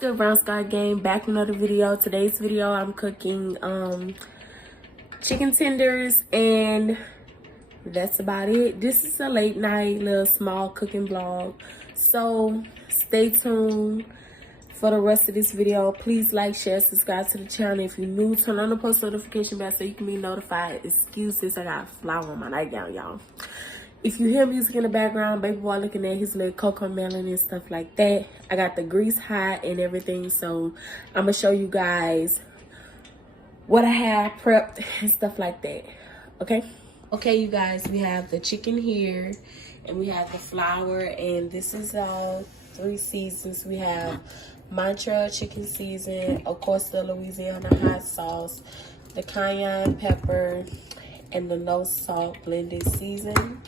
good, Brown Sky Gang? Back with another video. Today's video I'm cooking chicken tenders, and that's about it. This is a late night little small cooking vlog, so stay tuned for the rest of this video. Please like, share, subscribe to the channel. If you're new, turn on the post notification bell so you can be notified. Excuses, I got a flower on my nightgown, y'all. If you hear music in the background, baby boy looking at his little cocoa melon and stuff like that. I got the grease hot and everything, so I'm gonna show you guys what I have prepped and stuff like that. Okay, you guys, we have the chicken here and we have the flour, and this is all 3 seasons. We have Montreal chicken season, of course the Louisiana hot sauce, the cayenne pepper, and the no salt blended season.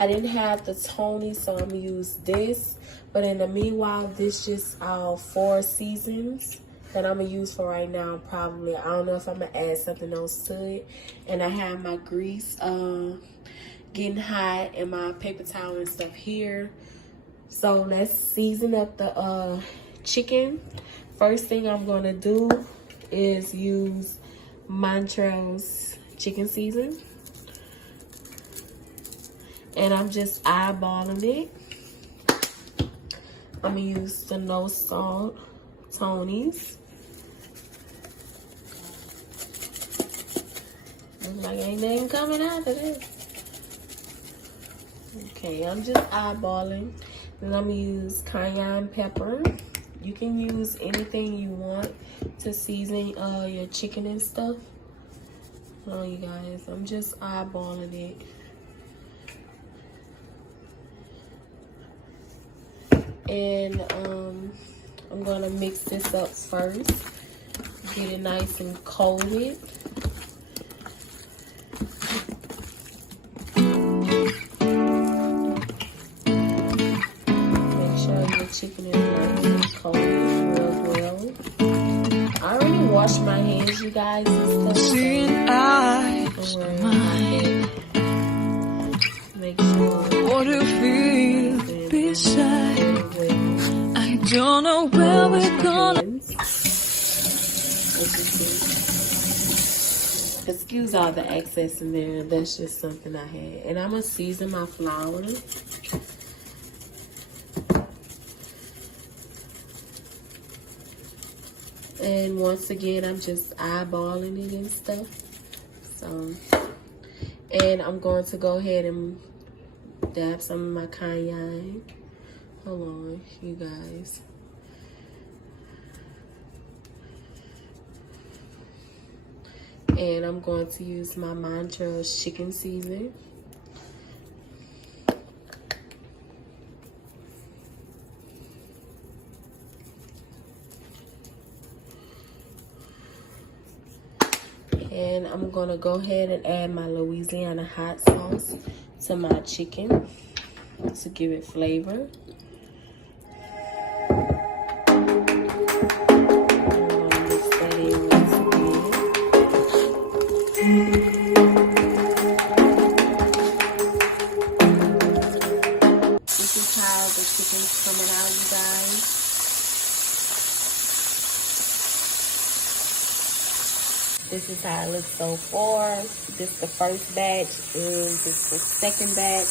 I didn't have the Tony, so I'm gonna use this, but in the meanwhile, this just 4 seasons that I'm gonna use for right now. Probably, I don't know if I'm gonna add something else to it. And I have my grease getting hot and my paper towel and stuff here. So let's season up the chicken. First thing I'm gonna do is use Montreal's chicken season, and I'm just eyeballing it. I'm gonna use the no salt Tony's. Looks like ain't nothing coming out of this. Okay, I'm just eyeballing. Then I'm gonna use cayenne pepper. You can use anything you want to season your chicken and stuff. Oh, you guys, I'm just eyeballing it. And I'm gonna mix this up first, get it nice and coated. Make sure your chicken is nice and coated real well. I already washed my hands, you guys, and stuff. Make sure. What do you feel beside? I don't know where we're going. Excuse all the excess in there. That's just something I had. And I'm gonna season my flour. And once again, I'm just eyeballing it and stuff. So, and I'm going to go ahead and dab some of my cayenne. Hold on, you guys. And I'm going to use my Montreal's chicken seasoning. And I'm gonna go ahead and add my Louisiana hot sauce to my chicken to give it flavor. This is how the chicken's coming out, you guys. This is how it looks so far. This is the first batch, and this is the second batch.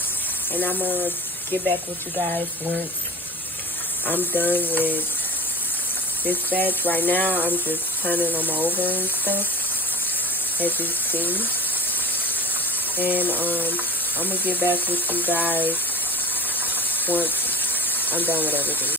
And I'm gonna get back with you guys once I'm done with this batch. Right now, I'm just turning them over and stuff, as you see. And I'm gonna get back with you guys once I'm done with everything.